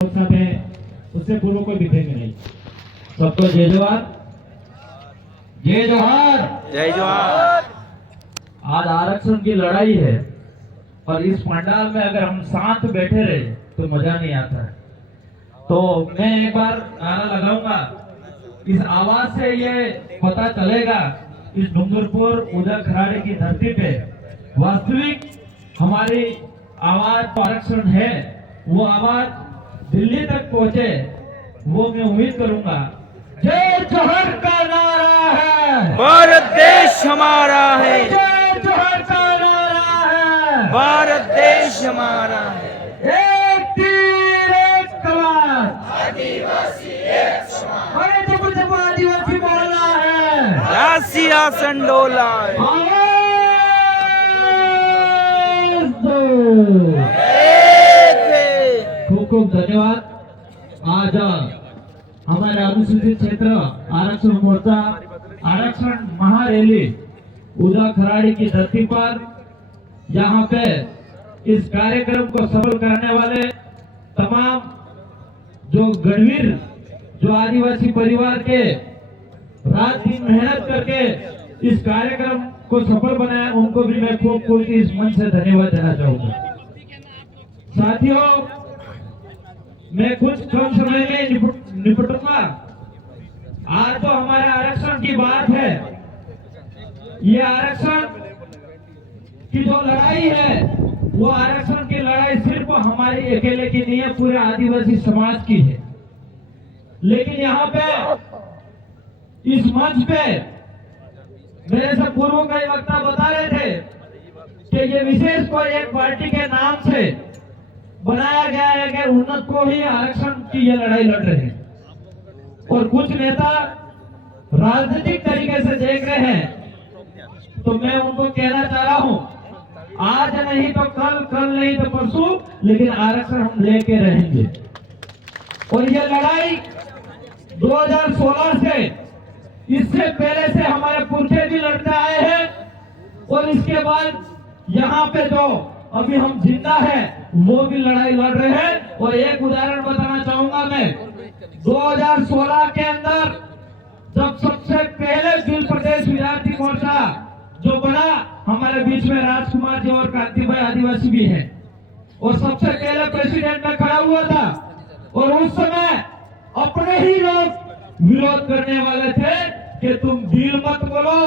उससे पूर्व कोई दिखेंगे नहीं। सबको जय जवान, जय जोहार, जय जोहार। आज आरक्षण की लड़ाई है और इस पंडाल में अगर हम शांत बैठे रहे तो मजा नहीं आता है। तो मैं एक बार नारा लगाऊंगा, इस आवाज से ये पता चलेगा इस डूंगरपुर उधर खराड़े की धरती पे वास्तविक हमारी आवाज आरक्षण है, वो आवाज दिल्ली तक पहुंचे, वो मैं उम्मीद करूंगा। जय जोहर का नारा है, भारत देश हमारा है, जय जोहर का नारा है, भारत देश हमारा है। एक तीर एक तलवार, आदिवासी एक समान। अरे जब आदिवासी बोलना है, रासिया संडोला है। आवाज दो। एक है। खूब खूब धन्यवाद। आज हमारे अनुसूचित क्षेत्र आरक्षण मोर्चा आरक्षण महारैली उधर खराड़ी की धरती पर यहाँ पे इस कार्यक्रम को सफल करने वाले तमाम जो गणवीर, जो आदिवासी परिवार के रात दिन मेहनत करके इस कार्यक्रम को सफल बनाया, उनको भी मैं खूब खूब इस मंच से धन्यवाद देना चाहूंगा। साथियों, मैं कुछ कम समय में निपटूंगा। आज तो हमारे आरक्षण की बात है, ये आरक्षण की जो लड़ाई है, वो आरक्षण की लड़ाई सिर्फ हमारी अकेले की नहीं है, पूरे आदिवासी समाज की है। लेकिन यहाँ पे इस मंच पे मेरे से पूर्व कई वक्ता बता रहे थे कि ये विशेष कोई एक पार्टी के नाम से बनाया गया है कि उन्नत को ही आरक्षण की ये लड़ाई लड़ रहे हैं, और कुछ नेता राजनीतिक तरीके से देख रहे हैं। तो मैं उनको कहना चाह रहा हूं, आज नहीं तो कल, कल नहीं तो परसों, लेकिन आरक्षण हम लेके रहेंगे। और ये लड़ाई 2016 से, इससे पहले से हमारे पुरखे भी लड़ते आए हैं, और इसके बाद यहाँ पे जो अभी हम जिंदा है वो भी लड़ाई लड़ रहे हैं। और एक उदाहरण बताना चाहूंगा मैं, 2016 के अंदर जब सबसे पहले दिल प्रदेश विद्यार्थी मोर्चा जो बना, हमारे बीच में राजकुमार जी और कांति भाई आदिवासी भी हैं, और सबसे पहले प्रेसिडेंट में खड़ा हुआ था। और उस समय अपने ही लोग विरोध करने वाले थे कि तुम दिल मत बोलो,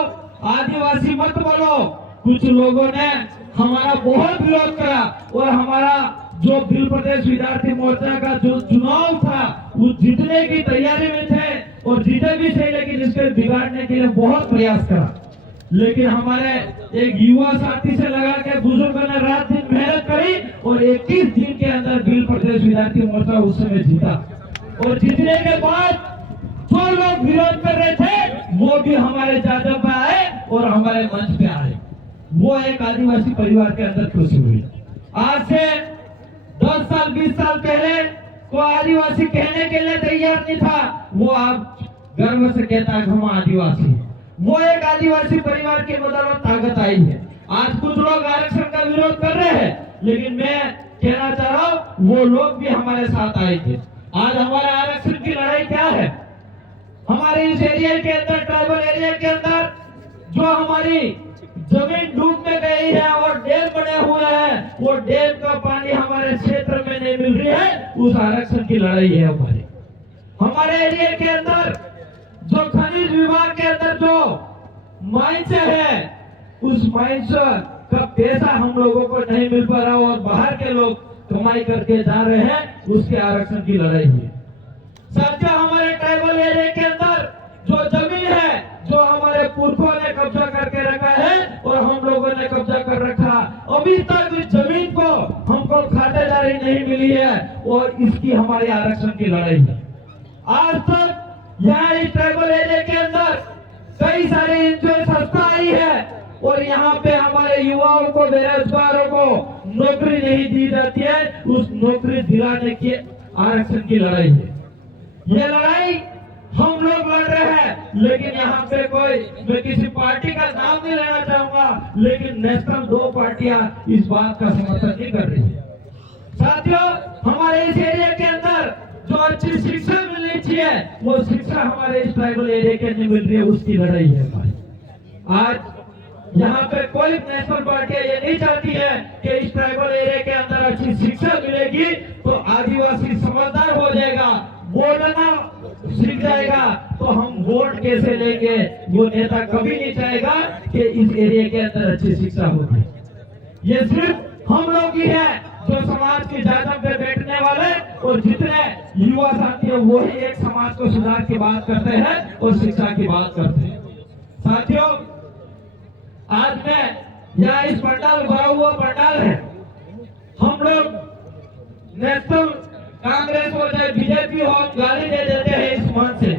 आदिवासी मत बोलो। कुछ लोगों ने हमारा बहुत विरोध करा, और हमारा जो दिल प्रदेश विद्यार्थी मोर्चा का जो चुनाव था वो जीतने की तैयारी में थे, और जीते भी थे, लेकिन इसके बिगाड़ने के लिए बहुत प्रयास करा। लेकिन हमारे एक युवा साथी से लगा के बुजुर्गों ने रात दिन मेहनत करी, और 21 दिन के अंदर दिल प्रदेश विद्यार्थी मोर्चा उस समय जीता। और जीतने के बाद जो लोग विरोध कर रहे थे वो भी हमारे जादव पे आए और हमारे मंच पे आए। वो एक आदिवासी परिवार के अंदर खुशी हुई। आज से 10 साल 20 साल पहले तो आदिवासी कहने के लिए तैयार नहीं था, वो आप गर्व से कहता है हम आदिवासी हैं। वो एक आदिवासी परिवार की बदौलत ताकत आई है। आज कुछ लोग आरक्षण का विरोध कर रहे हैं, लेकिन मैं कहना चाह रहा हूँ वो लोग भी हमारे साथ आएंगे। आज हमारे आरक्षण की लड़ाई क्या है? हमारे इस एरिया के अंदर, ट्राइबल एरिया के अंदर जो हमारी जमीन डूब में गई है और डैम बने हुए हैं, वो डैम का पानी हमारे क्षेत्र में नहीं मिल रही है, उस आरक्षण की लड़ाई है हमारी। हमारे एरिया के अंदर जो खनिज विभाग के अंदर जो माइंस है, उस माइंस का पैसा हम लोगों को नहीं मिल पा रहा, और बाहर के लोग कमाई करके जा रहे हैं, उसके आरक्षण की लड़ाई है। साथियों, हमारे ट्राइबल एरिया के अंदर जो जमीन है, जो हमारे पुरखों ने कब्जा करके रखा है और हम लोगों ने कब्जा कर रखा, अभी तक इस जमीन को हमको खातेदारी नहीं मिली है, और इसकी हमारी आरक्षण की लड़ाई है। आज तक यहाँ इस ट्राइबल एरिया के अंदर कई सारी इंश्योरेंस संस्था आई है, और यहाँ पे हमारे युवाओं को, बेरोजगारों को नौकरी नहीं दी जाती है, उस नौकरी दिलाने की आरक्षण की लड़ाई है। ये लड़ाई हम लोग लड़ रहे हैं, लेकिन यहाँ पे कोई, मैं किसी पार्टी का नाम नहीं लेना चाहूंगा, लेकिन नेशनल 2 पार्टियां इस बात का समर्थन नहीं कर रही है। साथियों, हमारे इस एरिया के अंदर अच्छी शिक्षा मिलनी चाहिए, वो शिक्षा हमारे इस ट्राइबल एरिया के नहीं मिल रही है, उसकी लड़ाई है हमारी। आज यहाँ पे कोई नेशनल पार्टी ये नहीं चाहती है कि इस ट्राइबल एरिया के अंदर अच्छी शिक्षा मिलेगी तो आदिवासी समझदार हो जाएगा, बोलना सीख जाएगा, तो हम वोट कैसे लेंगे। वो नेता कभी नहीं चाहेगा कि इस एरिया के अंदर अच्छी शिक्षा होगी। ये सिर्फ हम लोग ही है जो समाज की जादम पे बैठने वाले, और जितने युवा साथी है वो ही एक समाज को सुधार की बात करते हैं और शिक्षा की बात करते हैं। साथियों, आज मैं यहाँ इस पंडाल भरा हुआ पंडाल है, हम लोग नेशनल कांग्रेस हो चाहे बीजेपी हो, गाली दे देते हैं, इस मंच से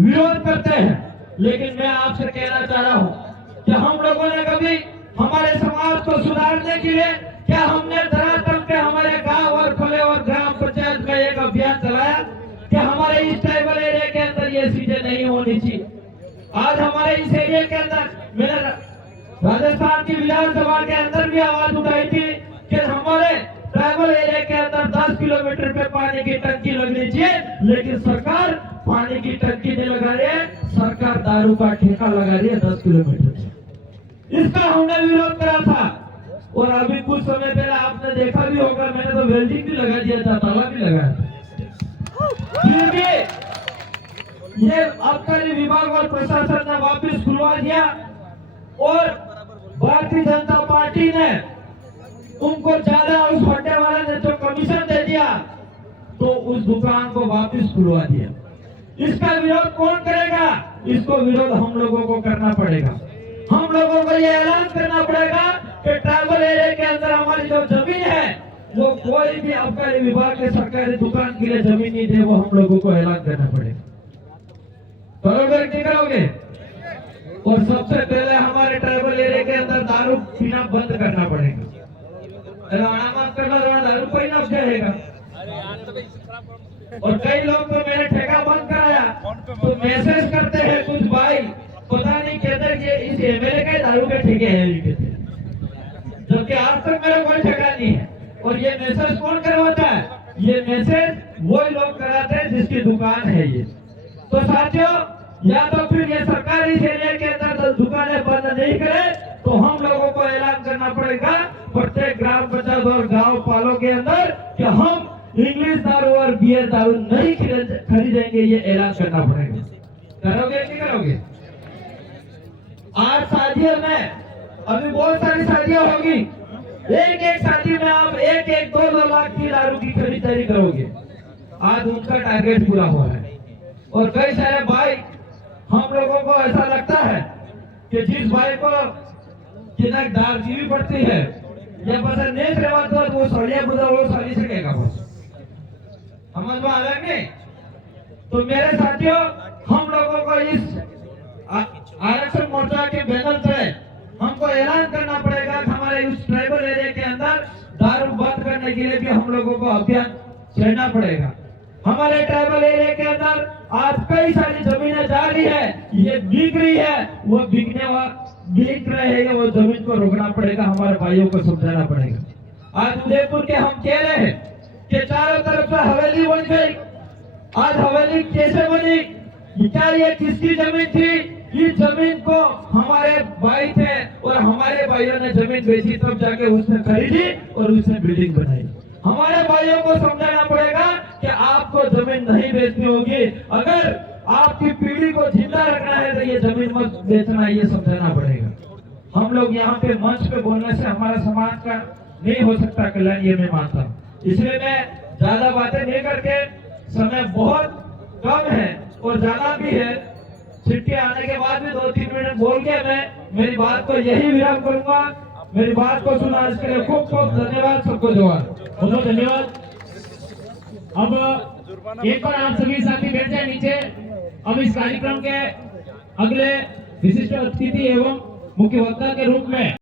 विरोध करते हैं, लेकिन मैं आपसे कहना चाह रहा हूँ कि हम लोगों ने कभी हमारे समाज को सुधारने के लिए क्या हमने धरातल पे हमारे गांव और खुले और ग्राम पंचायत में एक अभियान चलाया कि हमारे इस ट्राइबल एरिया के अंदर ये चीजें नहीं होनी चाहिए। आज हमारे इस एरिया के अंदर मैंने राजस्थान की विधानसभा के अंदर भी आवाज उठाई थी कि हमारे ट्राइबल एरिया के अंदर 10 किलोमीटर पे पानी की टंकी लगनी चाहिए, लेकिन सरकार पानी की टंकी नहीं लगा रही है, सरकार दारू का ठेका लगा रही है 10 किलोमीटर। इसका हमने विरोध करा था, और अभी कुछ समय पहले आपने देखा भी होगा, मैंने तो वेल्डिंग भी लगा दिया था, ताला भी लगाया था। फिर भी ये आबकारी विभाग और प्रशासन ने वापस खुलवा दिया, और भारतीय जनता पार्टी ने उनको ज्यादा, उस हड्डे वाले ने जो कमीशन दे दिया तो उस दुकान को वापस खुलवा दिया। इसका विरोध कौन करेगा? इसको विरोध हम लोगों को करना पड़ेगा। हम लोगों को ये ऐलान करना पड़ेगा कि ट्राइबल एरिया के अंदर हमारी जो जमीन है वो कोई भी आबकारी विभाग के सरकारी दुकान के लिए जमीन नहीं दे, वो हम लोगों को ऐलान करना पड़ेगा। करोगे नहीं करोगे? और सबसे पहले हमारे ट्राइबल एरिया के अंदर दारू पीना बंद करना पड़ेगा। दारू कोई ना जाएगा। और कई लोग तो मैंने ठेका बंद कराया तो मैसेज करते हैं कुछ भाई, पता नहीं कहते कि इस एमएलए के दारू के ठेके हैं, जबकि आज तक मेरा कोई ठेका नहीं है। और ये मैसेज कौन करवाता है? ये मैसेज वही लोग कराते हैं जिसकी दुकान है ये। तो साथियों, या तो फिर ये सरकारी एरिया के अंदर दुकानें बंद नहीं करे तो हम लोगों को ऐलान करना पड़ेगा प्रत्येक ग्राम पंचायत और गांव पालों के अंदर कि हम इंग्लिश दारू और बियर दारू नहीं खरीदेंगे, ये ऐलान करना पड़ेगा। करोगे नहीं करोगे? आज शादियों में अभी बहुत सारी शादियां होगी, एक एक शादी में आप एक एक 2-2 लाख की दारू की खरीदारी करोगे। आज उनका टारगेट पूरा हुआ है। और कई सारे भाई, हम लोगों को ऐसा लगता है कि जिस भाई को कितना दार जीवी पड़ती है या बस नेक रेवा तो वो सड़िया बुदा वो सारी सकेगा बस, समझ में आ रहा है? तो मेरे साथियों, हम लोगों को इस आरक्षण मोर्चा के बैनर तले हमको ऐलान करना पड़ेगा कि हमारे इस ट्राइबल एरिया के अंदर दारू बंद करने के लिए भी हम लोगों को अभियान छेड़ना पड़ेगा। हमारे ट्राइबल एरिया के अंदर आज कई सारी जमीनें जा रही है, ये बिक रही है, वो बिक रहे हैं, वो जमीन को रोकना पड़ेगा, हमारे भाइयों को समझाना पड़ेगा। आज उदयपुर के हम कह रहे हैं कि चारों तरफ से हवेली बन गई। आज हवेली कैसे बनी? क्या ये किसकी जमीन थी? इस जमीन को हमारे भाई थे और हमारे भाइयों ने जमीन बेची, तब जाके उसने खरीदी और उसने बिल्डिंग बनाई। हमारे भाइयों को समझाना पड़ेगा कि आपको जमीन नहीं बेचनी होगी, अगर आपकी पीढ़ी को जिंदा रखना है तो ये जमीन मत बेचना, ये समझाना पड़ेगा। हम लोग यहाँ पे मंच पे बोलने से हमारा समाज का नहीं हो सकता कल्याण, ये मैं मानता हूँ। इसलिए मैं ज्यादा बातें नहीं करके, समय बहुत कम है और जाना भी है, छुट्टी आने के बाद भी 2-3 मिनट बोल के मैं मेरी बात को यही विराम करूंगा। मेरी बात को सुना, इसके लिए खूब खूब धन्यवाद, सबको जोहार। बहुत धन्यवाद। अब एक बार आप सभी साथी बैठ जाए नीचे। अब इस कार्यक्रम के अगले विशिष्ट अतिथि एवं मुख्य वक्ता के रूप में